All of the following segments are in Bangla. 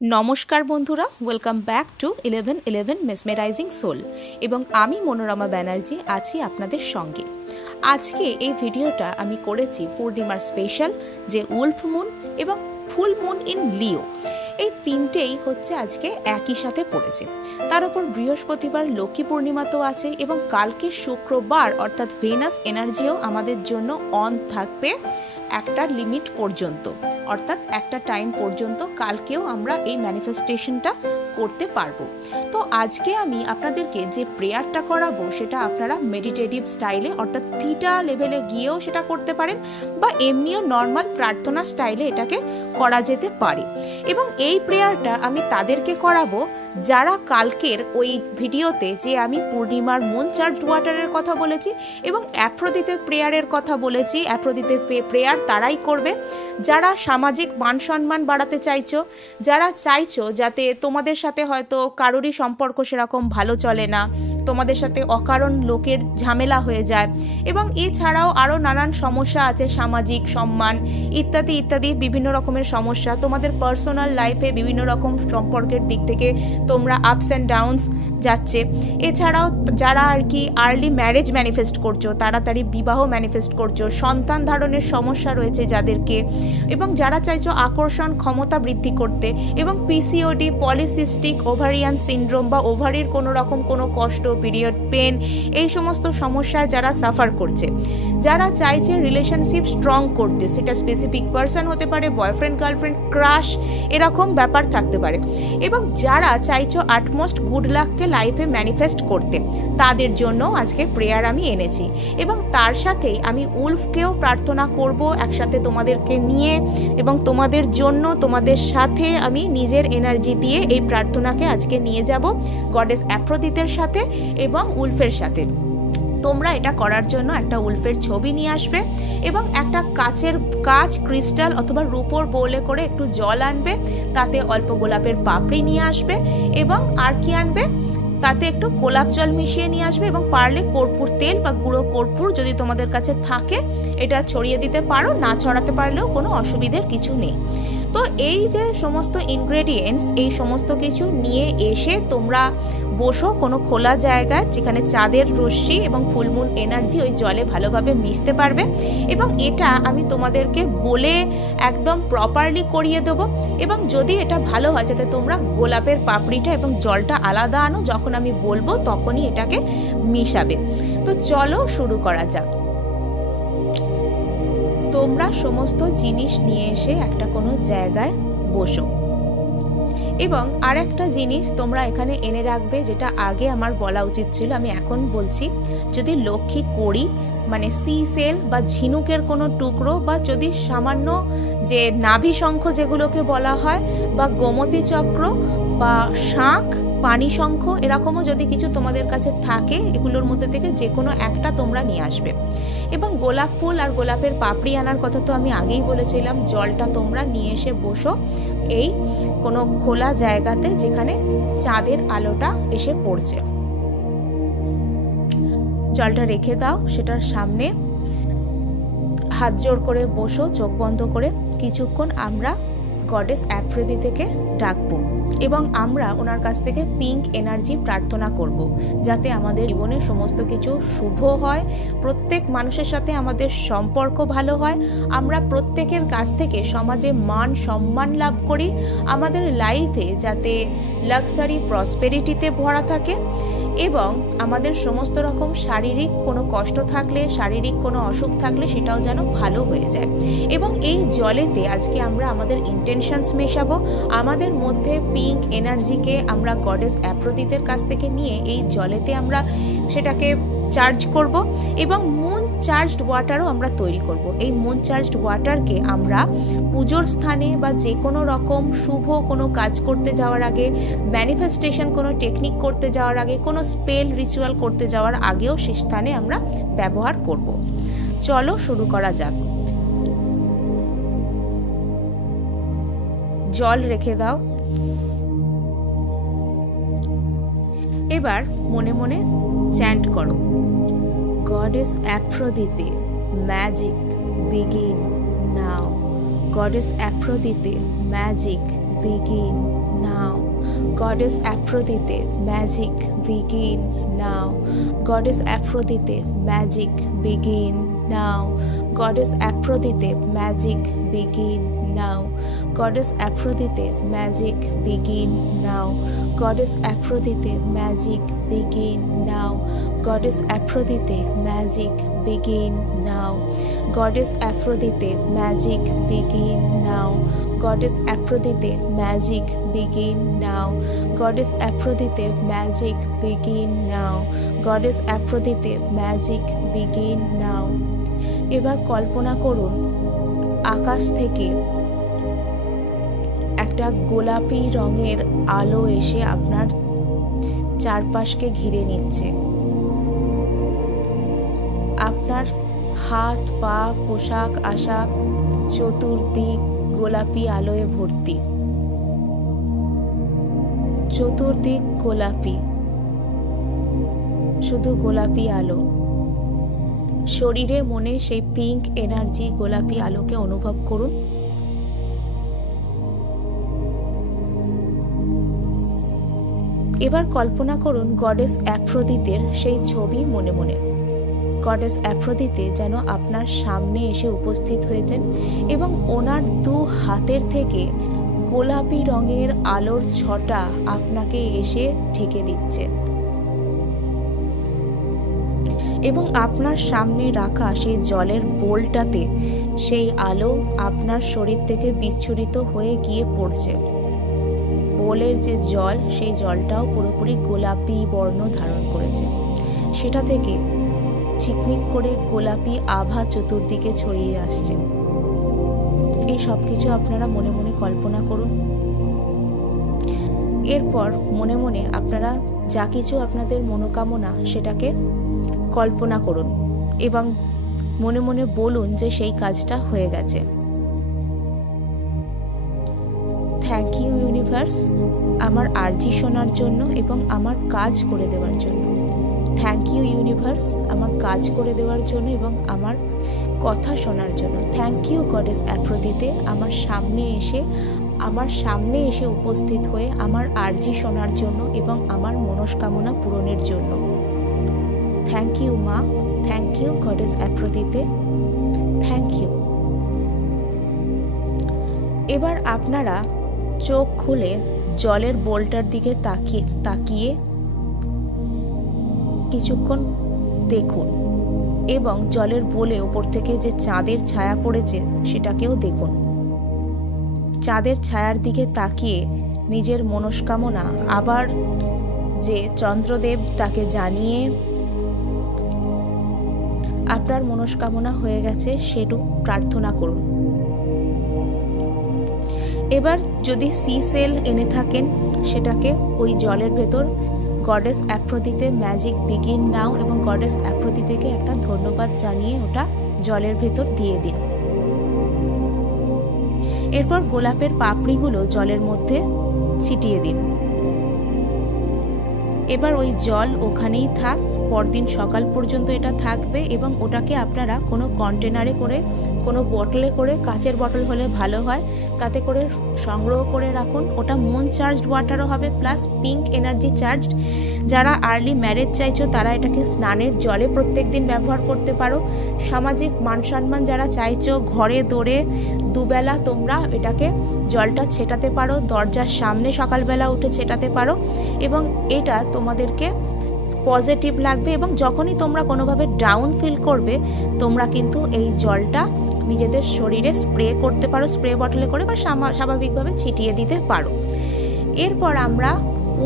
নমস্কার বন্ধুরা, welcome back to 1111 mesmerising soul এবং আমি মনোরমা ব্যানার্জি আছি আপনাদের সঙ্গে। আজকে এই ভিডিওটা আমি করেছি পূর্ণিমার স্পেশাল, যে উলফ মুন এবং ফুল মুন ইন লিও, এই তিনটেই হচ্ছে আজকে একই সাথে পড়েছে। তার উপর বৃহস্পতিবার লক্ষ্মী পূর্ণিমা তো আছে এবং কালকে শুক্রবার অর্থাৎ ভেনাস এনার্জিও আমাদের জন্য অন থাকবে একটা লিমিট পর্যন্ত, অর্থাৎ একটা টাইম পর্যন্ত কালকেও আমরা এই ম্যানিফেস্টেশনটা করতে পারবো। তো আজকে আমি আপনাদেরকে যে প্রেয়ারটা করাবো সেটা আপনারা মেডিটেটিভ স্টাইলে অর্থাৎ থিটা লেভেলে গিয়েও সেটা করতে পারেন বা এমনিও নর্মাল প্রার্থনা স্টাইলে এটাকে করা যেতে পারে। এবং এই প্রেয়ারটা আমি তাদেরকে করাবো যারা কালকের ওই ভিডিওতে যে আমি পূর্ণিমার মুন চার্জড ওয়াটারের কথা বলেছি এবং অ্যাফ্রোদিতে প্রেয়ারের কথা বলেছি। অ্যাফ্রোদিতে প্রেয়ার তারাই করবে যারা সামাজিক মান সম্মান বাড়াতে চাইছো, যারা চাইছো যাতে তোমাদের সাথে হয়তো কারোরই সম্পর্ক সেরকম ভালো চলে না, তোমাদের সাথে অকারণ লোকের ঝামেলা হয়ে যায় এবং এছাড়াও আরও নানান সমস্যা আছে, সামাজিক সম্মান ইত্যাদি ইত্যাদি বিভিন্ন রকমের সমস্যা, তোমাদের পার্সোনাল লাইফে বিভিন্ন রকম সম্পর্কের দিক থেকে তোমরা আপস অ্যান্ড ডাউনস যাচ্ছে। এছাড়াও যারা আর কি আর্লি ম্যারেজ ম্যানিফেস্ট করছো, তাড়াতাড়ি বিবাহ ম্যানিফেস্ট করছো, সন্তান ধারণের সমস্যা রয়েছে যাদেরকে, এবং যারা চাইছো আকর্ষণ ক্ষমতা বৃদ্ধি করতে, এবং পিসিওডি, পলিসিস্টিক ওভারিয়ান সিনড্রোম বা ওভারির কোনো রকম কোনো কষ্ট, পিরিয়ড পেন, এই সমস্ত সমস্যায় যারা সাফার করছে, যারা চাইছে রিলেশনশিপ স্ট্রং করতে, সেটা স্পেসিফিক পারসন হতে পারে, বয়ফ্রেন্ড গার্লফ্রেন্ড ক্রাশ এরকম ব্যাপার থাকতে পারে, এবং যারা চাইছো আটমোস্ট গুড লাককে লাইফে ম্যানিফেস্ট করতে, তাদের জন্য আজকে প্রেয়ার আমি এনেছি। এবং তার সাথেই আমি উলফকেও প্রার্থনা করব একসাথে তোমাদেরকে নিয়ে, এবং তোমাদের জন্য তোমাদের সাথে আমি নিজের এনার্জি দিয়ে এই প্রার্থনাকে আজকে নিয়ে যাব গডেস অ্যাফ্রোদিতের সাথে এবং উলফের সাথে। তোমরা এটা করার জন্য একটা উলফের ছবি নিয়ে আসবে এবং একটা কাঁচ ক্রিস্টাল অথবা রূপোর বোলে করে একটু জল আনবে, তাতে অল্প গোলাপের পাপড়ি নিয়ে আসবে এবং আর কি আনবে, তাতে একটু গোলাপ জল মিশিয়ে নিয়ে আসবে এবং পারলে কর্পূর তেল বা গুঁড়ো কর্পূর যদি তোমাদের কাছে থাকে এটা ছড়িয়ে দিতে পারো, না ছড়াতে পারলেও কোনো অসুবিধার কিছু নেই। তো এই যে সমস্ত ইনগ্রেডিয়েন্টস, এই সমস্ত কিছু নিয়ে এসে তোমরা বসো কোনো খোলা জায়গায় যেখানে চাঁদের রশ্মি এবং ফুলমুন এনার্জি ওই জলে ভালোভাবে মিশতে পারবে, এবং এটা আমি তোমাদেরকে বলে একদম প্রপারলি করিয়ে দেবো। এবং যদি এটা ভালো হয় যাতে তোমরা গোলাপের পাপড়িটা এবং জলটা আলাদা আনো, যখন আমি বলবো তখনই এটাকে মিশাবে। তো চলো শুরু করা যাক। তোমরা সমস্ত জিনিস নিয়ে এসে একটা কোনো জায়গায় বসো, এবং আর একটা জিনিস তোমরা এখানে এনে রাখবে যেটা আগে আমার বলা উচিত ছিল, আমি এখন বলছি। যদি লক্ষ্মী কড়ি মানে সি সেল বা ঝিনুকের কোনো টুকরো, বা যদি সামান্য যে নাভি শঙ্খ যেগুলোকে বলা হয়, বা গোমতী চক্র বা শাঁখ, পানি শঙ্খ, এরকমও যদি কিছু তোমাদের কাছে থাকে, এগুলোর মধ্যে থেকে যে কোনো একটা তোমরা নিয়ে আসবে। এবং গোলাপ ফুল আর গোলাপের পাপড়ি আনার কথা তো আমি আগেই বলেছিলাম। জলটা তোমরা নিয়ে এসে বসো এই কোনো খোলা জায়গাতে যেখানে চাঁদের আলোটা এসে পড়ছে। জলটা রেখে দাও সেটার সামনে, হাত জোড় করে বসো, চোখ বন্ধ করে। কিছুক্ষণ আমরা গডেস অ্যাফ্রোদিতেকে ডাকবো এবং আমরা ওনার কাছ থেকে পিঙ্ক এনার্জি প্রার্থনা করব, যাতে আমাদের জীবনে সমস্ত কিছু শুভ হয়, প্রত্যেক মানুষের সাথে আমাদের সম্পর্ক ভালো হয়, আমরা প্রত্যেকের কাছ থেকে সমাজে মান সম্মান লাভ করি, আমাদের লাইফে যাতে লাক্সারি প্রসপেরিটিতে ভরা থাকে, এবং আমাদের সমস্ত রকম শারীরিক কোনো কষ্ট থাকলে, শারীরিক কোনো অসুখ থাকলে সেটাও যেন ভালো হয়ে যায়। এবং এই জলেতে আজকে আমরা আমাদের ইন্টেনশনস মেশাবো, আমাদের মধ্যে পিঙ্ক এনার্জিকে আমরা গডেস অ্যাফ্রোদিতের কাছ থেকে নিয়ে এই জলেতে আমরা সেটাকে চার্জ করব, এবং মুন চার্জড ওয়াটারও আমরা তৈরি করব। এই মুন চার্জড ওয়াটারকে আমরা পুজোর স্থানে বা যে কোনো রকম শুভ কোনো কাজ করতে যাওয়ার আগে, ম্যানিফেস্টেশন কোনো টেকনিক করতে যাওয়ার আগে, কোনো স্পেল রিচুয়াল করতে যাওয়ার আগেও সে স্থানে আমরা ব্যবহার করব। চলো শুরু করা যাক। জল রেখে দাও। এবার মনে মনে চ্যান্ট করো, goddess Aphrodite magic begin now, goddess Aphrodite magic begin Goddess Aphrodite, magic, begin now. Goddess Aphrodite, magic, begin now. Goddess Aphrodite, magic, begin now. Goddess Aphrodite, magic, begin now. Goddess Aphrodite, magic, begin now. Goddess Aphrodite, magic, begin now. Goddess Aphrodite, magic, begin now. Goddess Aphrodite, magic, begin now. Goddess Aphrodite, magic, begin now. Goddess Aphrodite, magic, begin now. এবার কল্পনা করুন আকাশ থেকে একটা গোলাপি রঙের আলো এসে আপনার চারপাশকে ঘিরে নিচ্ছে। আপনার হাত পা পোশাক আশাক চতুর্দিক গোলাপি আলোয় ভর্তি। চতুর্দিক গোলাপি, শুধু গোলাপি আলো। শরীরে মনে সেই পিঙ্ক এনার্জি গোলাপি আলোকে অনুভব করুন। এবার কল্পনা করুন গডেস অ্যাফ্রোদিতের সেই ছবি মনে মনে। গডেস অ্যাফ্রোদিতে যেন আপনার সামনে এসে উপস্থিত হয়েছেন এবং ওনার দু হাতের থেকে গোলাপি রঙের আলোর ছটা আপনাকে এসে ঢেকে দিচ্ছে এবং আপনার সামনে রাখা সেই জলের বোলটাতে সেই আলো আপনার শরীর থেকে বিচ্ছুরিত হয়ে গিয়ে পড়ছে। বোলের যে জল, সেই জলটাও পুরোপুরি গোলাপি বর্ণ ধারণ করেছে। সেটা থেকে ঝিকমিক করে গোলাপি আভা চতুর্দিকে ছড়িয়ে আসছে। এই সব কিছু আপনারা মনে মনে কল্পনা করুন। এরপর মনে মনে আপনারা যা কিছু আপনাদের মনোকামনা সেটাকে কল্পনা করুন এবং মনে মনে বলুন যে সেই কাজটা হয়ে গেছে। থ্যাংক ইউ ইউনিভার্স আমার আরজি শোনার জন্য এবং আমার কাজ করে দেওয়ার জন্য। থ্যাংক ইউ ইউনিভার্স আমার কাজ করে দেওয়ার জন্য এবং আমার কথা শোনার জন্য। থ্যাংক ইউ গডেস অ্যাফ্রোদিতে আমার সামনে এসে উপস্থিত হয়ে আমার আরজি শোনার জন্য এবং আমার মনস্কামনা পূরণের জন্য। থ্যাংক ইউ মা, thank you goddess Aphrodite, thank you. এবার আপনারা চোখ খুলে জলের বোলটার দিকে তাকিয়ে কিছুক্ষণ দেখুন এবং জলের বোলে ওপর থেকে যে চাঁদের ছায়া পড়েছে সেটাকেও দেখুন। চাঁদের ছায়ার দিকে তাকিয়ে নিজের মনস্কামনা আবার যে চন্দ্রদেব তাকে জানিয়ে আপনার মনস্কামনা হয়ে গেছে সেটু প্রার্থনা করুন। এবার যদি সি সেল এনে থাকেন সেটাকে ওই জলের ভেতর গডেস অ্যাফ্রোদিতে ম্যাজিক বিগিন নাও এবং গডেস অ্যাফ্রোদিতেকে একটা ধন্যবাদ জানিয়ে ওটা জলের ভেতর দিয়ে দিন। এরপর গোলাপের পাপড়িগুলো জলের মধ্যে ছিটিয়ে দিন। এবার ওই জল ওখানেই থাক, পরদিন সকাল পর্যন্ত এটা থাকবে এবং ওটাকে আপনারা কোনো কন্টেনারে করে, কোনো বটলে করে, কাচের বটল হলে ভালো হয়, তাতে করে সংগ্রহ করে রাখুন। ওটা মুন চার্জড ওয়াটারও হবে প্লাস পিঙ্ক এনার্জি চার্জড। যারা আর্লি ম্যারেজ চাইছো তারা এটাকে স্নানের জলে প্রত্যেক দিন ব্যবহার করতে পারো। সামাজিক মান সম্মান যারা চাইছো ঘরে দৌড়ে দুবেলা তোমরা এটাকে জলটা ছেটাতে পারো, দরজার সামনে সকালবেলা উঠে ছেটাতে পারো এবং এটা তোমাদেরকে পজিটিভ লাগবে এবং যখনই তোমরা কোনোভাবে ডাউন ফিল করবে তোমরা কিন্তু এই জলটা নিজেদের শরীরে স্প্রে করতে পারো, স্প্রে বটলে করে বা স্বাভাবিকভাবে ছিটিয়ে দিতে পারো। এরপর আমরা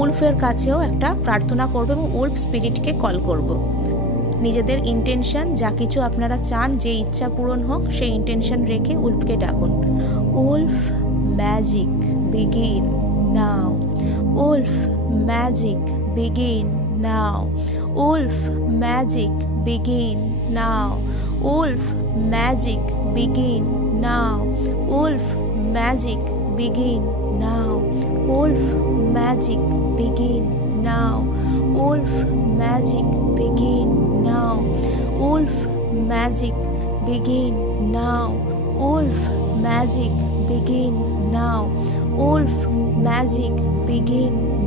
উলফের কাছেও একটা প্রার্থনা করব এবং উলফ স্পিরিটকে কল করব। নিজেদের ইন্টেনশন যা কিছু আপনারা চান যে ইচ্ছা পূরণ হোক সেই ইন্টেনশন রেখে উলফকে ডাকুন। উলফ ম্যাজিক বিগিন নাও, Wolf magic begin now. Wolf magic begin now. Wolf magic begin now. Wolf magic begin now. Wolf magic begin now. Wolf magic begin now. Wolf magic begin now. Wolf magic begin now. Wolf magic begin